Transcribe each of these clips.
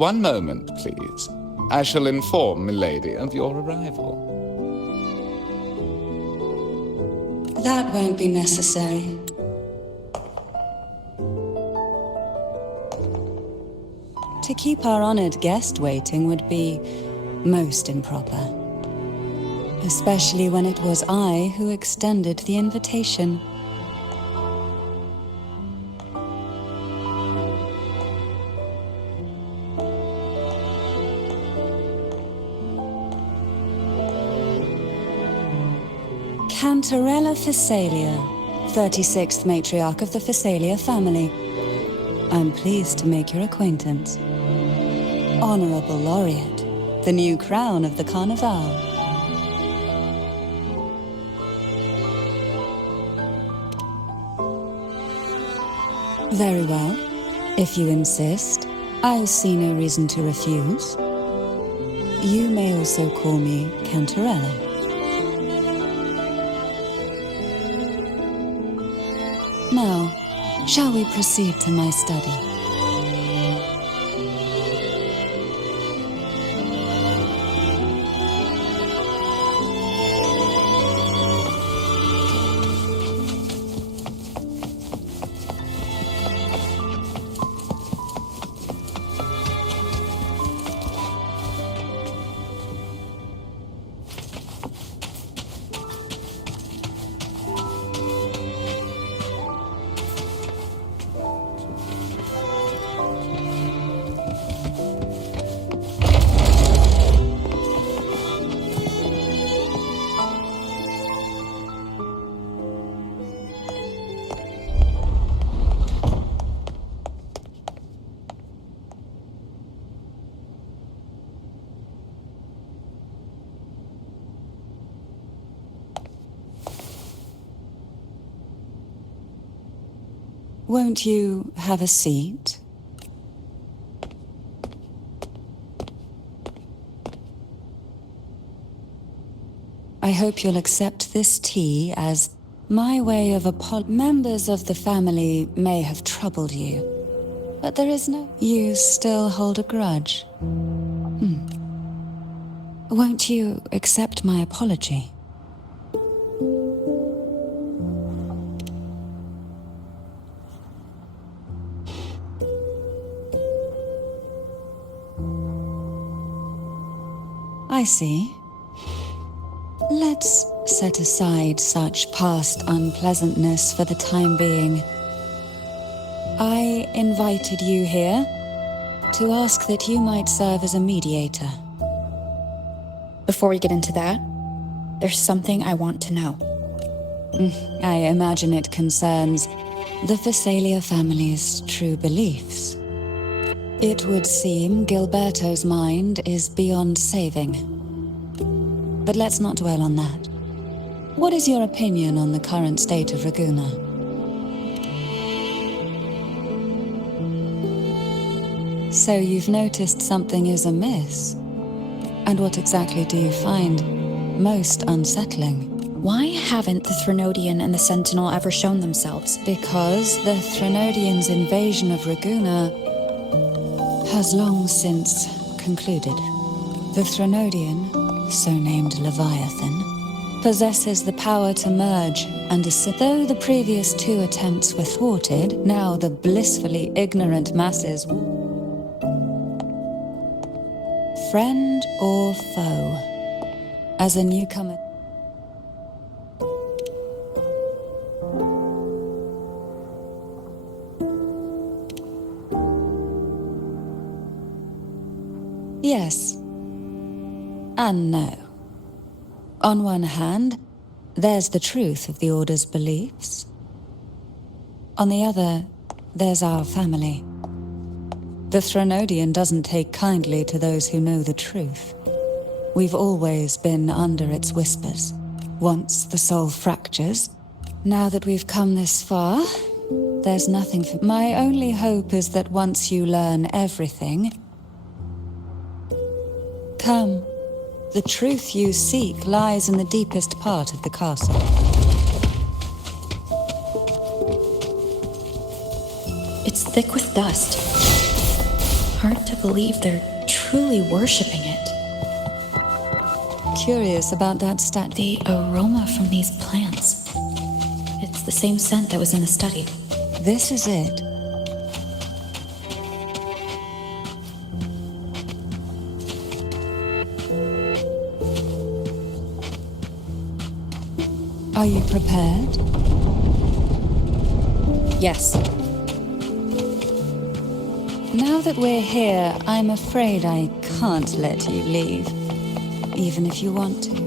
One moment, please. I shall inform milady of your arrival. That won't be necessary. To keep our honored guest waiting would be most improper. Especially when it was I who extended the invitation. Cantarella Phasalia, 36th matriarch of the Phasalia family. I'm pleased to make your acquaintance. Honorable Laureate, the new crown of the Carnival. Very well. If you insist, I see no reason to refuse. You may also call me Cantarella. Now, shall we proceed to my study? Won't you have a seat? I hope you'll accept this tea as my way of Members of the family may have troubled you, but there is no... You still hold a grudge. Won't you accept my apology? I see. Let's set aside such past unpleasantness for the time being. I invited you here to ask that you might serve as a mediator. Before we get into that, there's something I want to know. I imagine it concerns the Phasalia family's true beliefs. It would seem Gilberto's mind is beyond saving. But let's not dwell on that. What is your opinion on the current state of Ragusa? So you've noticed something is amiss? And what exactly do you find most unsettling? Why haven't the Threnodian and the Sentinel ever shown themselves? Because the Threnodians' invasion of Ragusa has long since concluded. The Threnodian, so named Leviathan, possesses the power to merge and assist. Though the previous two attempts were thwarted, now the blissfully ignorant masses... Friend or foe? As a newcomer... Yes. And no. On one hand, there's the truth of the Order's beliefs. On the other, there's our family. The Threnodian doesn't take kindly to those who know the truth. We've always been under its whispers. Once the soul fractures, now that we've come this far, there's nothing for... My only hope is that once you learn everything... Come. The truth you seek lies in the deepest part of the castle. It's thick with dust. hard to believe they're truly worshipping it. Curious about that statue. The aroma from these plants. It's the same scent that was in the study. This is it. Are you prepared? Yes. Now that we're here, I'm afraid I can't let you leave, even if you want to.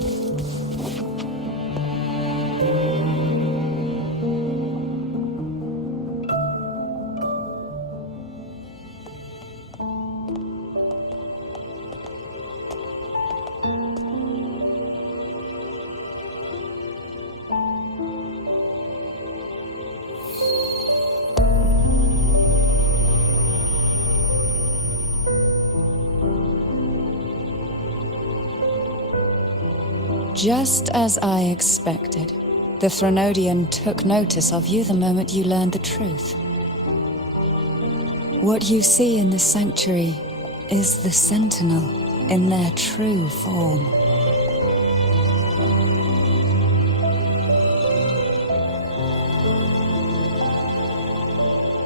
Just as I expected, the Threnodian took notice of you the moment you learned the truth. What you see in the sanctuary is the Sentinel in their true form.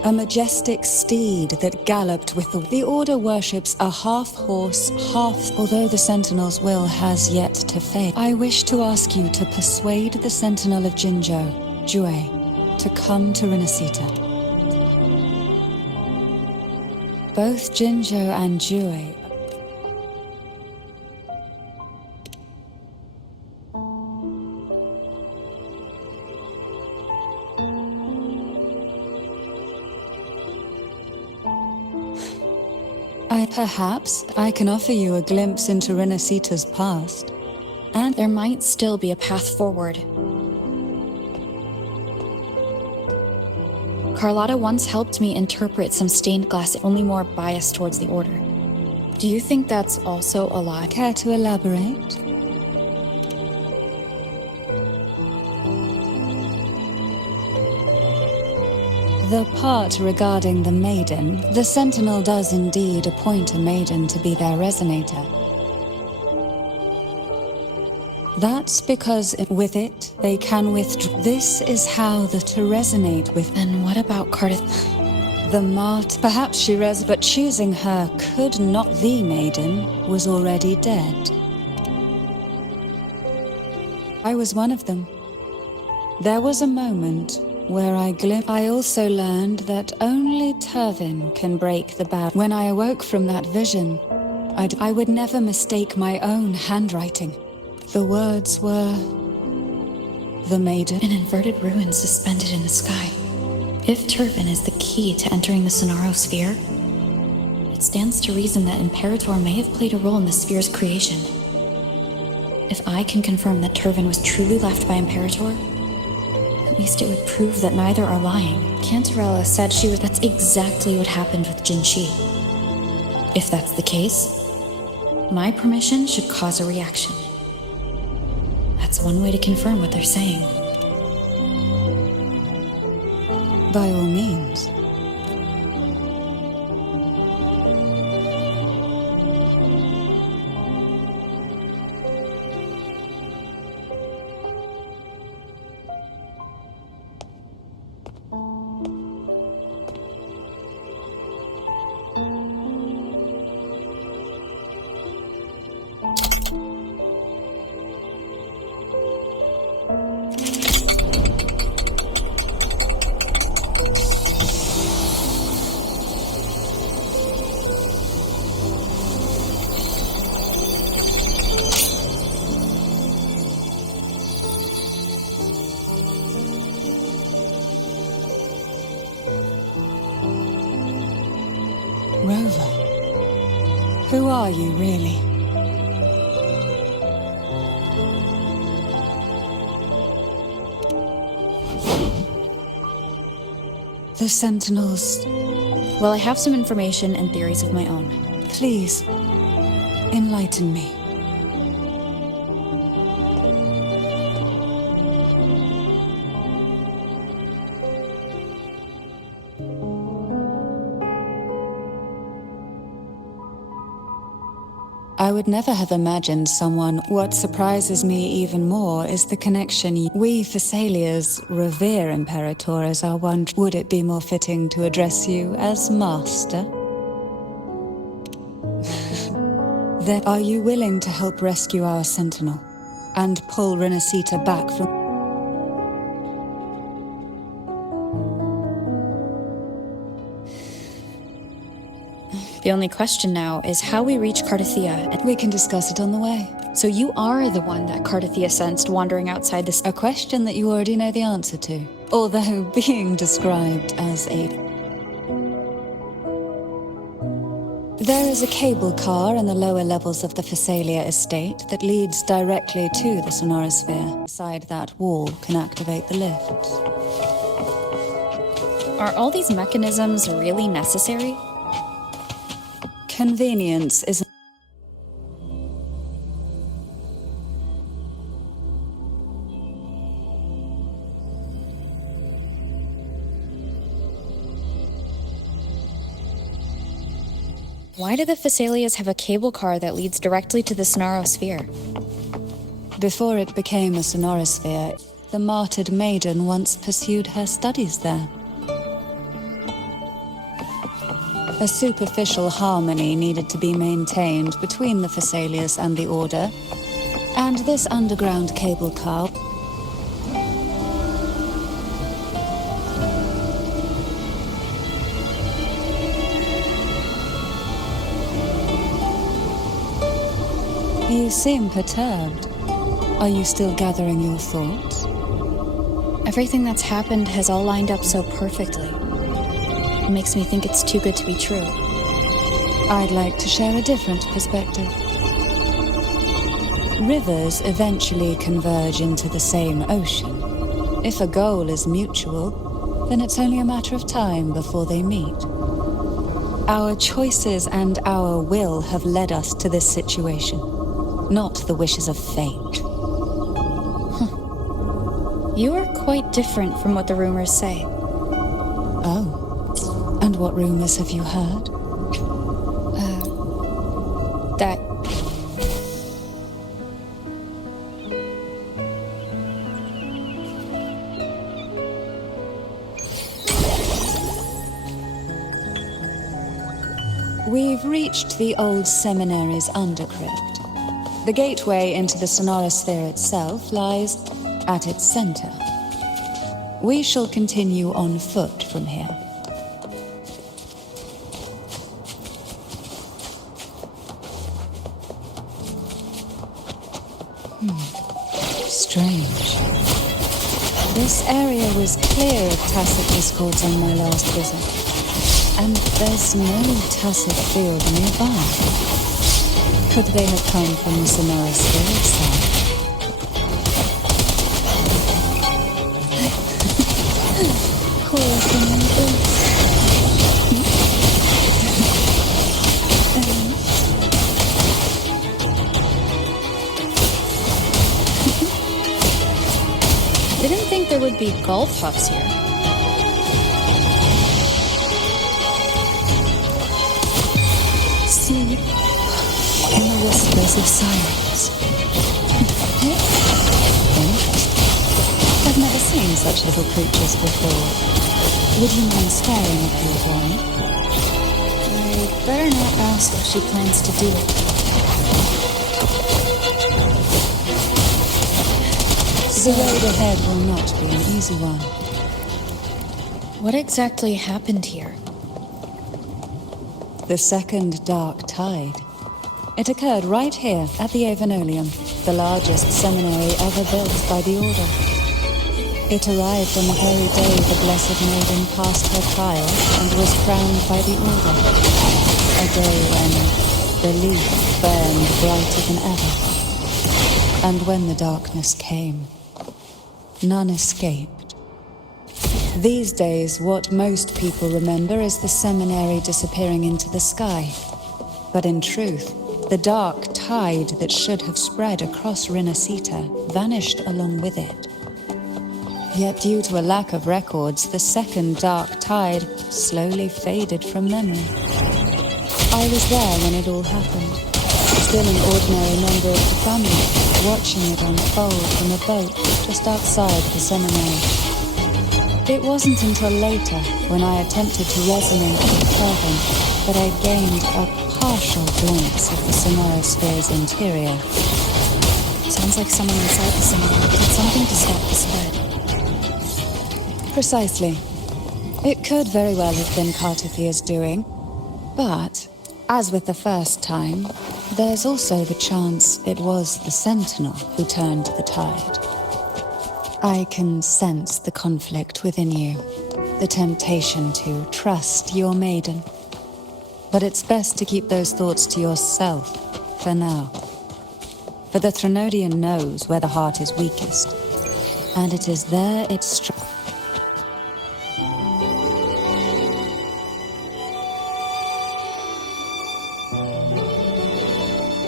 A majestic steed that galloped with the Order worships a half-horse, although the Sentinel's will has yet to fade. I wish to ask you to persuade the Sentinel of Jinzhou, Jue, to come to Rinasita. Both Jinzhou and Jue perhaps I can offer you a glimpse into Rinasita's past. And there might still be a path forward. Carlotta once helped me interpret some stained glass, only more biased towards the Order. Do you think that's also a lie? Care to elaborate? The part regarding the maiden, the Sentinel does indeed appoint a maiden to be their resonator. That's because with it, they can withdraw. This is how to resonate with. Then what about Cardiff? The Mart, perhaps she but choosing her could not. The maiden was already dead. I was one of them. There was a moment where I also learned that only Turvin can break the bad. When I awoke from that vision, I would never mistake my own handwriting. The words were... the maiden. An inverted ruin suspended in the sky. If Turvin is the key to entering the Sonaro sphere, it stands to reason that Imperator may have played a role in the sphere's creation. If I can confirm that Turvin was truly left by Imperator, at least it would prove that neither are lying. Cantarella said she was... That's exactly what happened with Jinshi. If that's the case, my permission should cause a reaction. That's one way to confirm what they're saying. By all means. Rover, who are you really? The Sentinels. Well, I have some information and theories of my own. Please, enlighten me. I would never have imagined someone. What surprises me even more is the connection. We Thessalians revere Imperator as our one. Would it be more fitting to address you as Master? Then are you willing to help rescue our Sentinel and pull Renacita back from... The only question now is how we reach Cardathia. We can discuss it on the way. So you are the one that Cardathia sensed wandering outside this... A question that you already know the answer to, although being described as a... There is a cable car in the lower levels of the Thessalia estate that leads directly to the sonorosphere. Inside that wall can activate the lifts. Are all these mechanisms really necessary? Convenience is... Why do the Thessalians have a cable car that leads directly to the sonorosphere? Before it became a sonorosphere, the martyred maiden once pursued her studies there. A superficial harmony needed to be maintained between the Thessalians and the Order, and this underground cable car... You seem perturbed. Are you still gathering your thoughts? Everything that's happened has all lined up so perfectly. It makes me think it's too good to be true. I'd like to share a different perspective. Rivers eventually converge into the same ocean. If a goal is mutual, then it's only a matter of time before they meet. Our choices and our will have led us to this situation, not the wishes of fate. You are quite different from what the rumors say. Oh. And what rumors have you heard? That... We've reached the old seminary's undercrypt. The gateway into the sonorosphere itself lies at its center. We shall continue on foot from here. Strange. This area was clear of tacit discords on my last visit, and there's no tacit field nearby. Could they have come from the sonorosphere itself? Poor thing. Didn't think there would be golf puffs here. Sleep in the whispers of silence. I've never seen such little creatures before. Would you mind staring at you for me? I'd better not ask if she plans to do it. The road ahead will not be an easy one. What exactly happened here? The second dark tide. It occurred right here at the Avenolium, the largest seminary ever built by the Order. It arrived on the very day the Blessed Maiden passed her trial and was crowned by the Order. A day when the leaf burned brighter than ever. And when the darkness came, none escaped. These days, what most people remember is the seminary disappearing into the sky. But in truth, the dark tide that should have spread across Renacita vanished along with it. Yet due to a lack of records, the second dark tide slowly faded from memory. I was there when it all happened, been an ordinary member of the family, watching it unfold from a boat just outside the seminary. It wasn't until later, when I attempted to resonate with Turvin, that I gained a partial glimpse of the sonorosphere's interior. Sounds like someone inside the seminary did something to stop the spread. Precisely. It could very well have been Cartathia's doing, but, as with the first time, there's also the chance it was the Sentinel who turned the tide. I can sense the conflict within you, the temptation to trust your maiden. But it's best to keep those thoughts to yourself, for now. For the Threnodian knows where the heart is weakest, and it is there it's strong.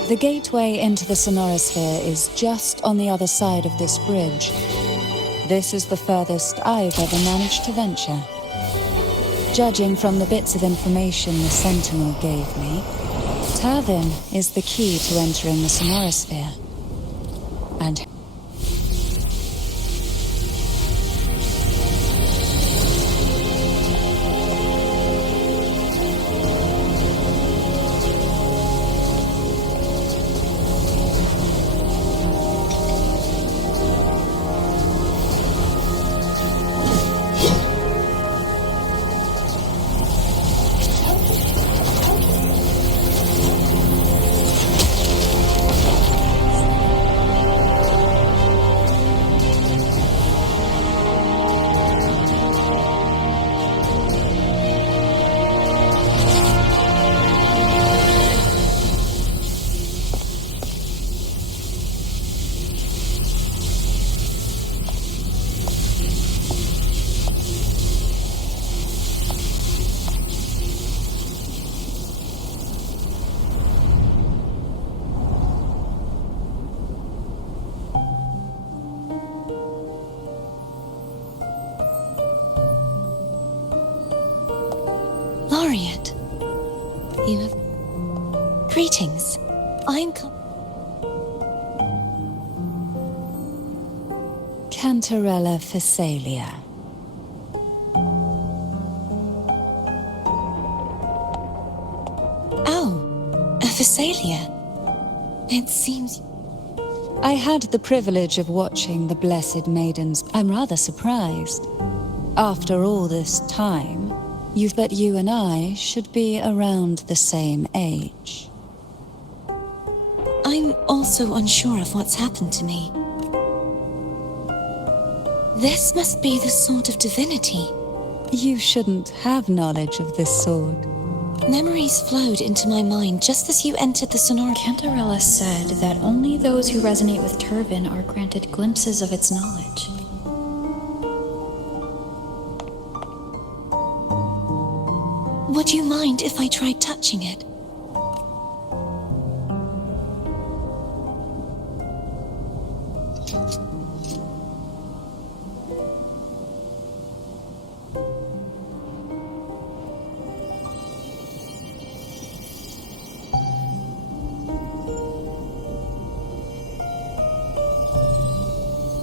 The gateway into the sonorosphere is just on the other side of this bridge. This is the furthest I've ever managed to venture. Judging from the bits of information the Sentinel gave me, Turvin is the key to entering the sonorosphere. And Laureate, you have... Greetings. I'm Cantarella Phasalia. Oh, a Phasalia. It seems... I had the privilege of watching the Blessed Maidens. I'm rather surprised. After all this time, but you and I should be around the same age. I'm also unsure of what's happened to me. This must be the sword of divinity. You shouldn't have knowledge of this sword. Memories flowed into my mind just as you entered the sonor. Cantarella said that only those who resonate with Turvin are granted glimpses of its knowledge. Would you mind if I tried touching it?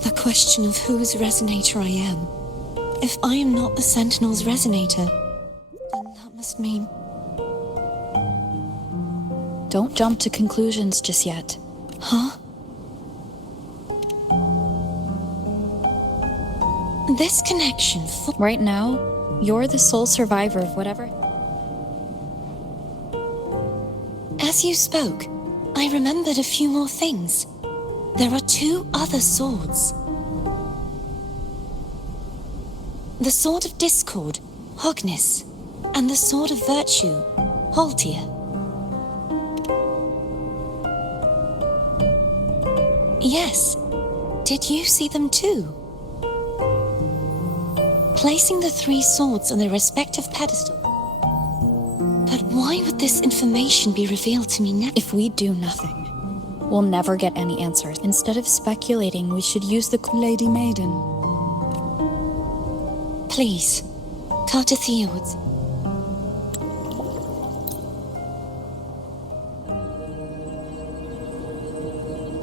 The question of whose resonator I am. If I am not the Sentinel's resonator, must mean... Don't jump to conclusions just yet. Huh? This connection... Right now, you're the sole survivor of whatever... As you spoke, I remembered a few more things. There are 2 other swords. The Sword of Discord, Hognis, and the Sword of Virtue, Haltia. Yes. Did you see them too? Placing the 3 swords on their respective pedestals. But why would this information be revealed to me now? If we do nothing, we'll never get any answers. Instead of speculating, we should use the... Lady Maiden. Please, Cartathia would...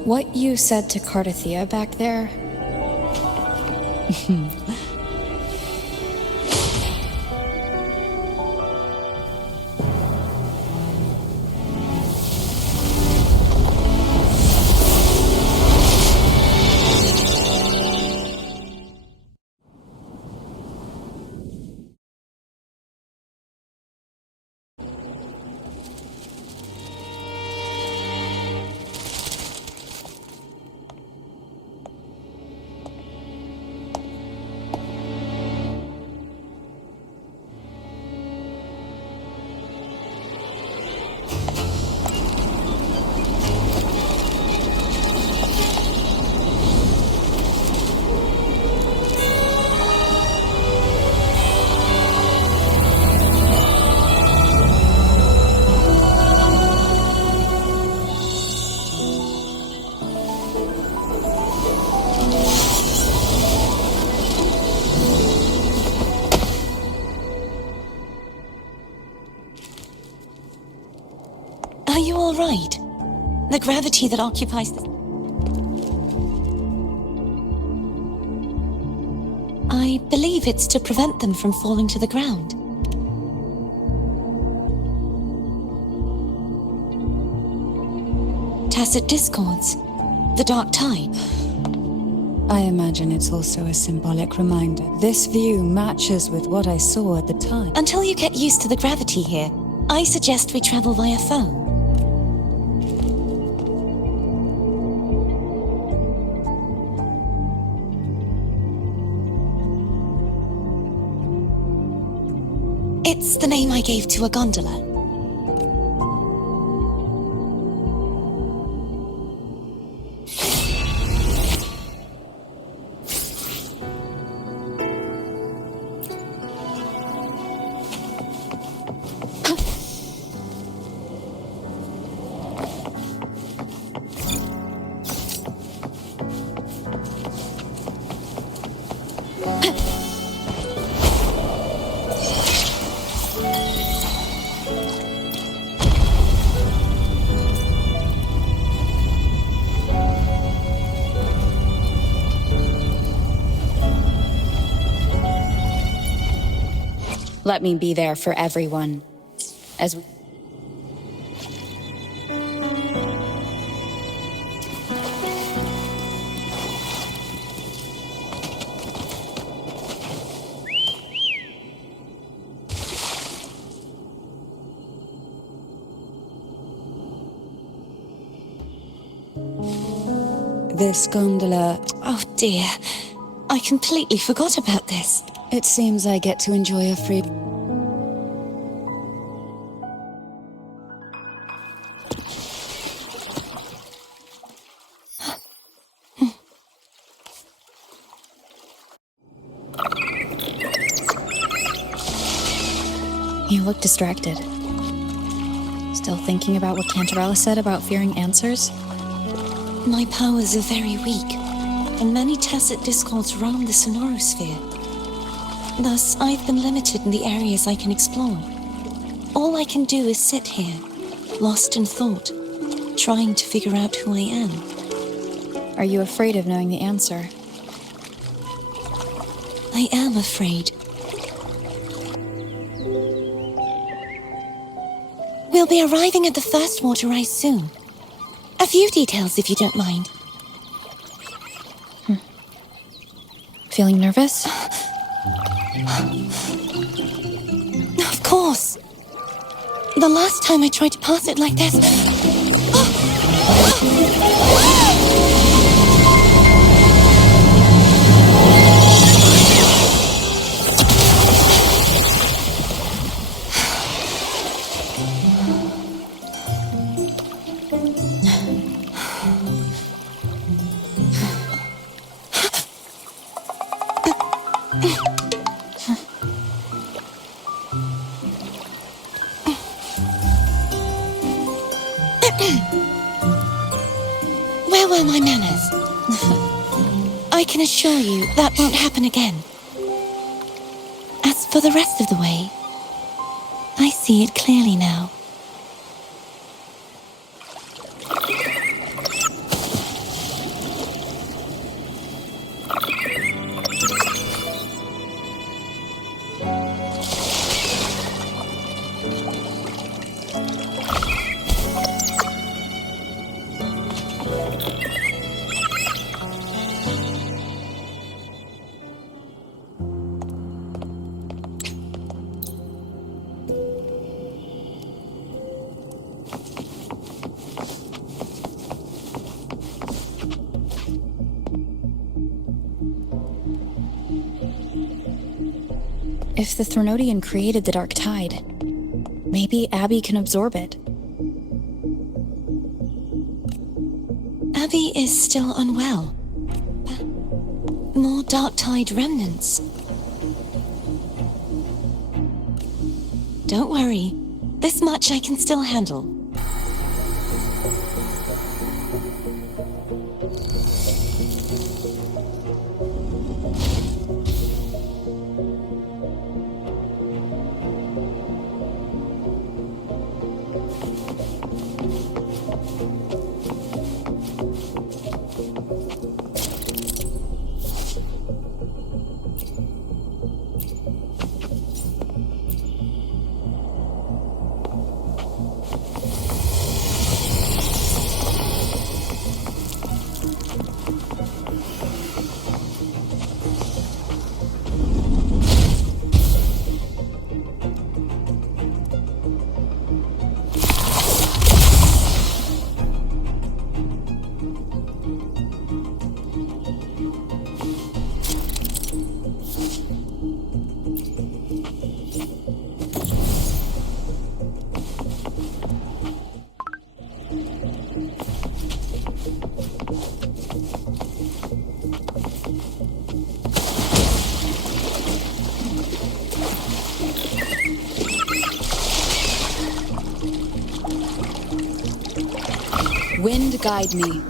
What you said to Cardathea back there? Are you all right? The gravity that occupies this... I believe it's to prevent them from falling to the ground. Tacit discords. The dark tide. I imagine it's also a symbolic reminder. This view matches with what I saw at the time. Until you get used to the gravity here, I suggest we travel via phone. It's the name I gave to a gondola. Let me be there for everyone. As This gondola... Oh dear, I completely forgot about this. It seems I get to enjoy a free... you look distracted. Still thinking about what Cantarella said about fearing answers? My powers are very weak, and many tacit discords roam the sonorosphere. Thus, I've been limited in the areas I can explore. All I can do is sit here, lost in thought, trying to figure out who I am. Are you afraid of knowing the answer? I am afraid. We'll be arriving at the first water rise soon. A few details, if you don't mind. Feeling nervous? Of course. The last time I tried to pass it like this... Where were my manners? I can assure you that won't happen again. As for the rest of the way, I see it clearly now. If the Threnodian created the Dark Tide, maybe Abby can absorb it. Abby is still unwell. More Dark Tide remnants. Don't worry. This much I can still handle. Wind guide me.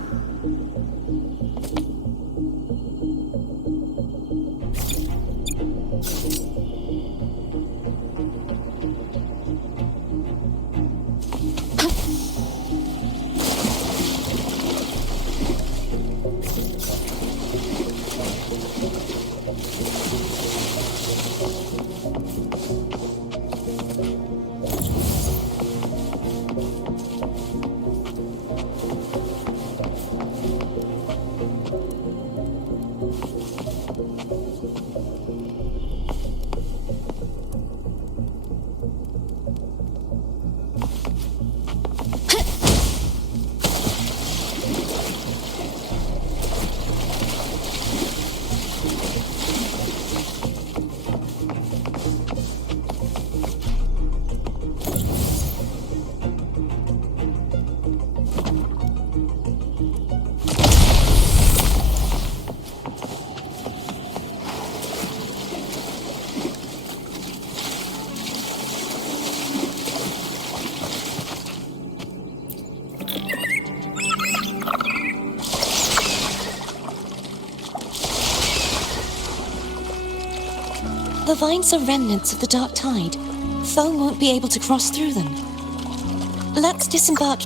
The vines are remnants of the Dark Tide. Foe won't be able to cross through them. Let's disembark.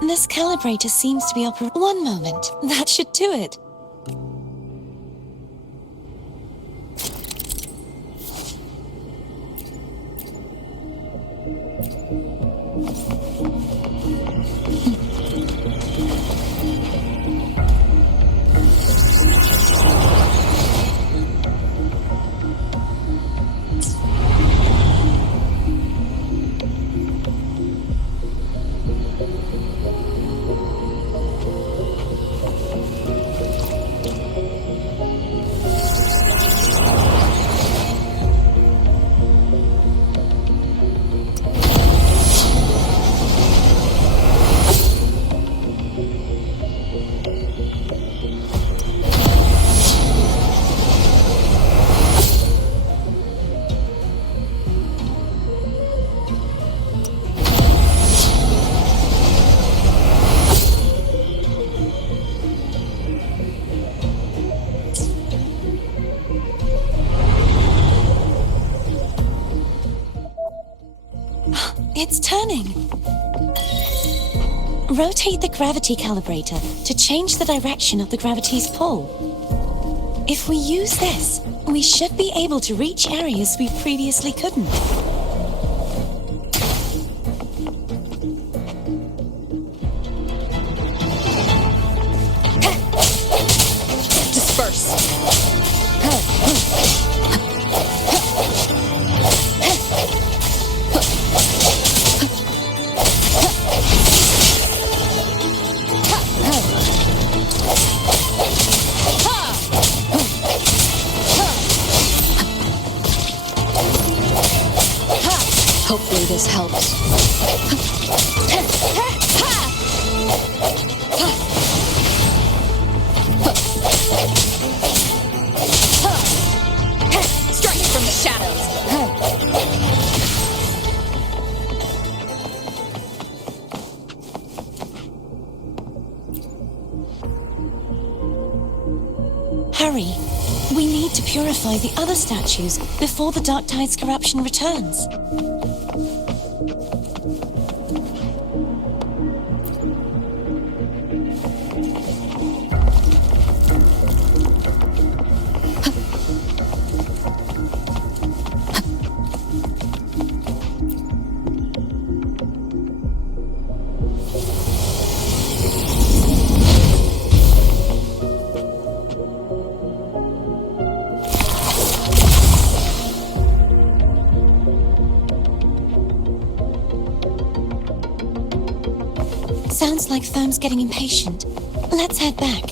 This calibrator seems to be operating. One moment. That should do it. It's turning. Rotate the gravity calibrator to change the direction of the gravity's pull. If we use this, we should be able to reach areas we previously couldn't. Disperse. Hopefully this helps. Strike from the shadows. Hurry! We need to purify the other statues before the Dark Tide's corruption returns. Sounds like Therm's getting impatient. Let's head back.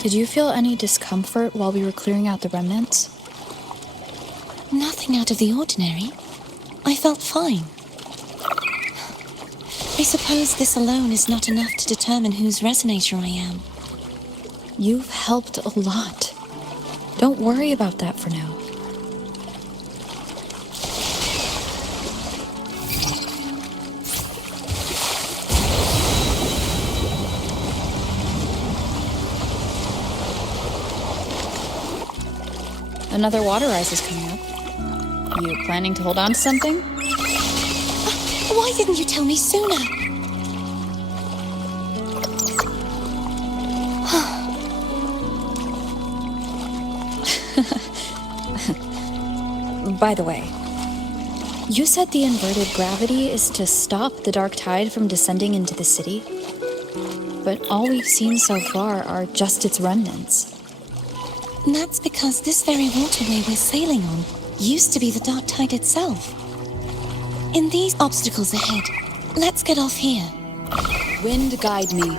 Did you feel any discomfort while we were clearing out the remnants? Nothing out of the ordinary. I felt fine. I suppose this alone is not enough to determine whose resonator I am. You've helped a lot. Don't worry about that for now. Another water rise is coming up. You planning to hold on to something? Why didn't you tell me sooner? By the way, you said the inverted gravity is to stop the dark tide from descending into the city, but all we've seen so far are just its remnants. And that's because this very waterway we're sailing on used to be the dark tide itself. In these obstacles ahead, let's get off here. Wind guide me.